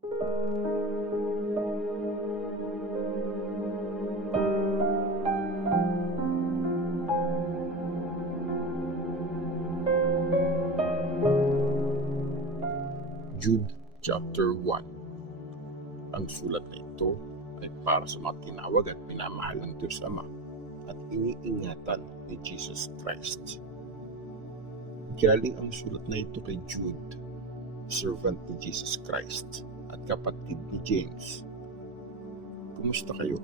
Jude chapter 1. Ang sulat na ito ay para sa mga tinawag at minamahal ng Diyos Ama at iniingatan ni Jesus Christ. Galing ang sulat na ito kay Jude, servant ni Jesus Christ at kapatid ni James. Kumusta kayo?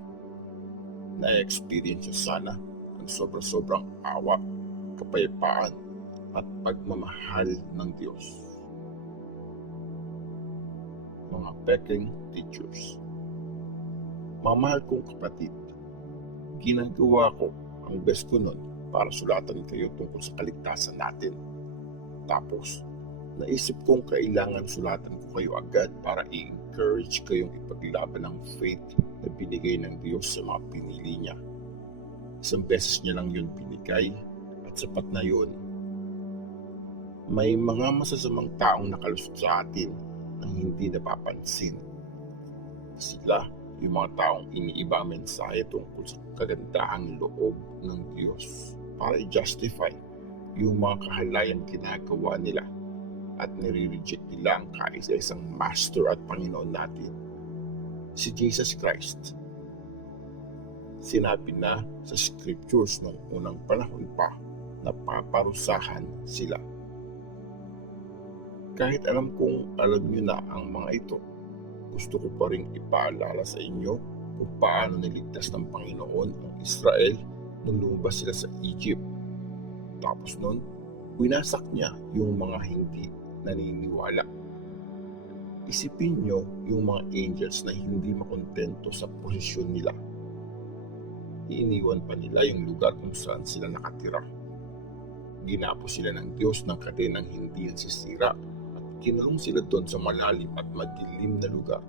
Na-experience sana ang sobra-sobrang awa, kapayapaan at pagmamahal ng Diyos. Mga peking teachers. Mamahal kong kapatid, ginagawa ko ang best ko nun para sulatan kayo tungkol sa kaligtasan natin. Tapos, naisip kong kailangan sulatan ko kayo agad para i-encourage kayong ipaglaban ng faith na binigay ng Diyos sa mga pinili niya. Isang beses niya lang yun binigay at sapat na yun. May mga masasamang taong nakalusot sa atin ang hindi napapansin. Sila yung mga taong iniiba ang mensahe tungkol sa kagandahang loob ng Diyos para i-justify yung mga kahalayang ginagawa nila at nire-reject nila ang kaisa-isang Master at Panginoon natin, si Jesus Christ. Sinabi na sa scriptures noong unang panahon pa na paparusahan sila. Kahit alam kong alam nyo na ang mga ito, gusto ko pa rin ipaalala sa inyo kung paano niligtas ng Panginoon ang Israel nung lumabas sila sa Egypt. Tapos nun, winasak niya yung mga hindi naniniwala. Isipin nyo yung mga angels na hindi makontento sa posisyon nila. Iiniwan pa nila yung lugar kung saan sila nakatira. Ginapo sila ng Diyos ng kadenang hindi nasisira. Kinulong sila doon sa malalim at madilim na lugar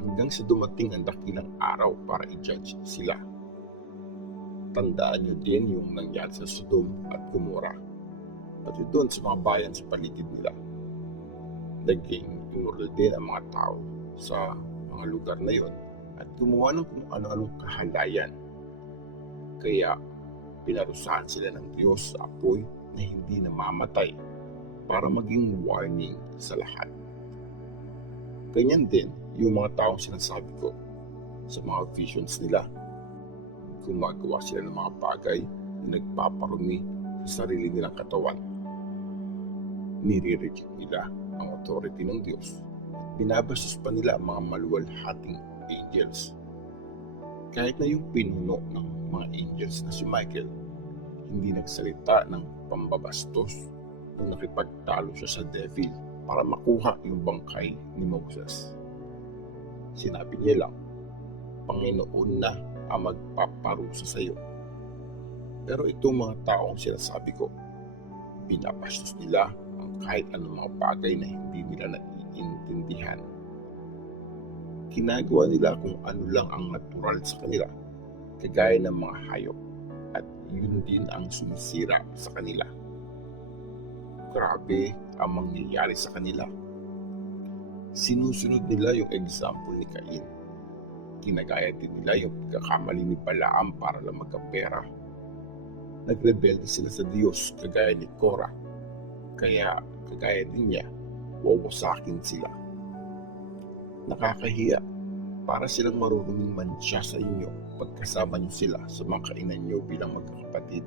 hanggang sa dumating ang dakilang araw para i-judge sila. Tandaan nyo din yung nangyari sa Sodom at Gomora, pati doon sa mga bayan sa paligid nila. Naging immoral din ang mga tao sa mga lugar na yon at gumawa ng kung ano-anong kahalayan. Kaya pinarusahan sila ng Diyos sa apoy na hindi namamatay para maging warning sa lahat. Ganyan din yung mga taong sinasabi ko sa mga visions nila. Gumagawa sila ng mga bagay na nagpaparumi sa sarili nilang katawan. Nire-reject nila ang authority ng Diyos. Binabastos pa nila ang mga maluwalhating angels. Kahit na yung pinuno ng mga angels na si Michael, hindi nagsalita ng pambabastos nung nakipagtalo siya sa devil para makuha yung bangkay ni Moses. Sinabi niya lang, Panginoon na ang magpaparusa sa iyo. Pero itong mga taong sinasabi ko, binabastos nila ang kahit anong mga bagay na hindi nila naiintindihan. Ginagawa nila kung ano lang ang natural sa kanila, kagaya ng mga hayop, at yun din ang sumisira sa kanila. Grabe ang mangyayari sa kanila. Sinusunod nila yung example ni Cain. Ginagaya din nila yung pagkakamali ni Balaam para lang magkapera. Nagrebelde sila sa Diyos kagaya ni Korah. Kaya kagaya din niya, wawasakin sila. Nakakahiya para silang maruruming mansya sa inyo pagkasama niyo sila sa mga kainan niyo bilang magkakapatid.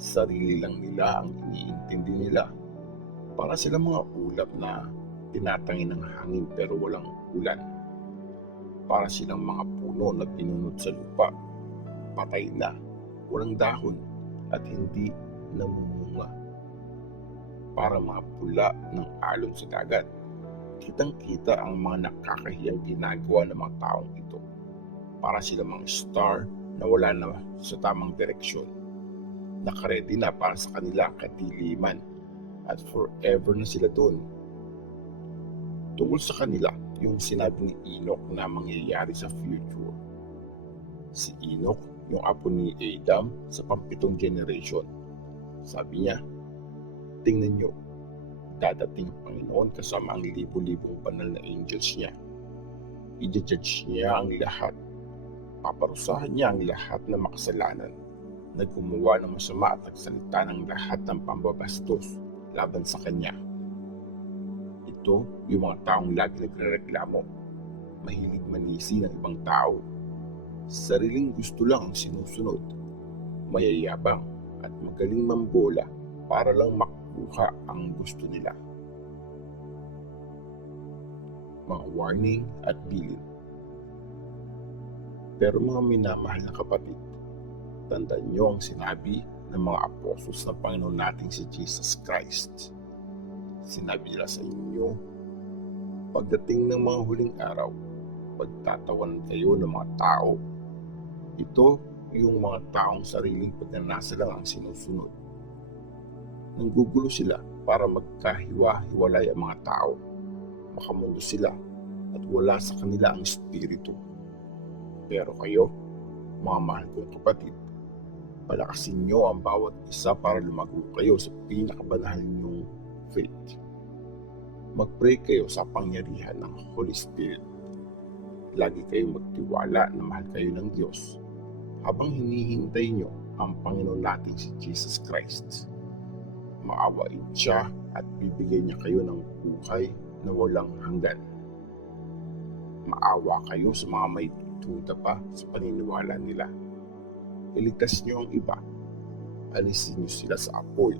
Sarili lang nila ang iniintindi nila. Para silang mga ulap na tinatangin ng hangin pero walang ulan. Para silang mga puno na pinunod sa lupa, patay na, walang dahon at hindi namumunga. Para mga pula ng alon sa dagat. Kitang-kita ang mga nakakahiyang ginagawa ng mga taong ito. Para silang mga star na wala na sa tamang direksyon. Nakaredy na para sa kanila ang kadiliman at forever na sila doon. Tungkol sa kanila, yung sinabi ni Enoch na mangyayari sa future. Si Enoch, yung apo ni Adam sa pampitong generation. Sabi niya, tingnan nyo, dadating ang Panginoon kasama ang libo-libong banal na angels niya. I-judge niya ang lahat. Paparusahan niya ang lahat na makasalanan na gumawa ng masama at nagsalita ng lahat ng pambabastos laban sa Kanya. Ito yung mga taong lagi nagrereklamo, mahilig manisi ng ibang tao, sariling gusto lang ang sinusunod, mayayabang at magaling mambola para lang makuha ang gusto nila. Mga warning at bilin. Pero mga minamahal na kapatid, tandaan niyo ang sinabi ng mga apostles ng Panginoon nating si Jesus Christ. Sinabi nila sa inyo, pagdating ng mga huling araw, pagtatawan kayo ng mga tao. Ito yung mga taong sariling pagnanasa lang ang sinusunod. Nanggugulo sila para magkahiwa-hiwalay ang mga tao. Makamundo sila at wala sa kanila ang espiritu. Pero kayo, mga mahal kong kapatid, palakasin niyo ang bawat isa para lumago kayo sa pinakabanal niyong faith. Mag-pray kayo sa pangyarihan ng Holy Spirit. Lagi kayong magtiwala na mahal kayo ng Diyos habang hinihintay niyo ang Panginoon natin si Jesus Christ. Maawain siya at bibigyan niya kayo ng buhay na walang hanggan. Maawa kayo sa mga may duda pa sa paniniwala nila. Iligtas niyo ang iba. Alisin niyo sila sa apoy.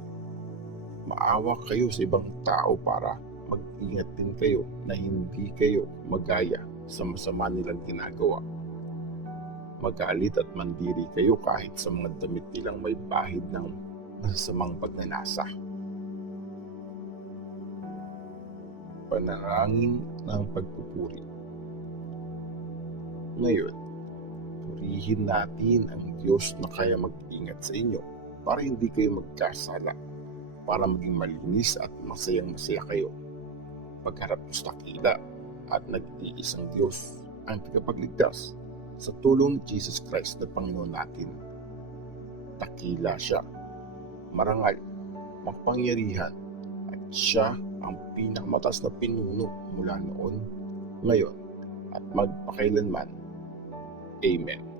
Maawa kayo sa ibang tao para mag-ingat din kayo na hindi kayo magaya sa masama nilang ginagawa. Magalit at mandiri kayo kahit sa mga damit nilang may bahid ng masasamang pagnanasa. Panalangin ng pagpupuri. Ngayon, purihin natin ang Diyos na kaya mag-ingat sa inyo para hindi kayo magkasala, para maging malinis at masayang-masaya kayo. Pagharap sa dakila at nag-iisang Diyos ang tagapagligtas sa tulong ni Jesus Christ na Panginoon natin. Dakila siya, marangal, makapangyarihan, at siya ang pinakamataas na pinuno mula noon, ngayon, at magpakailanman. Amen.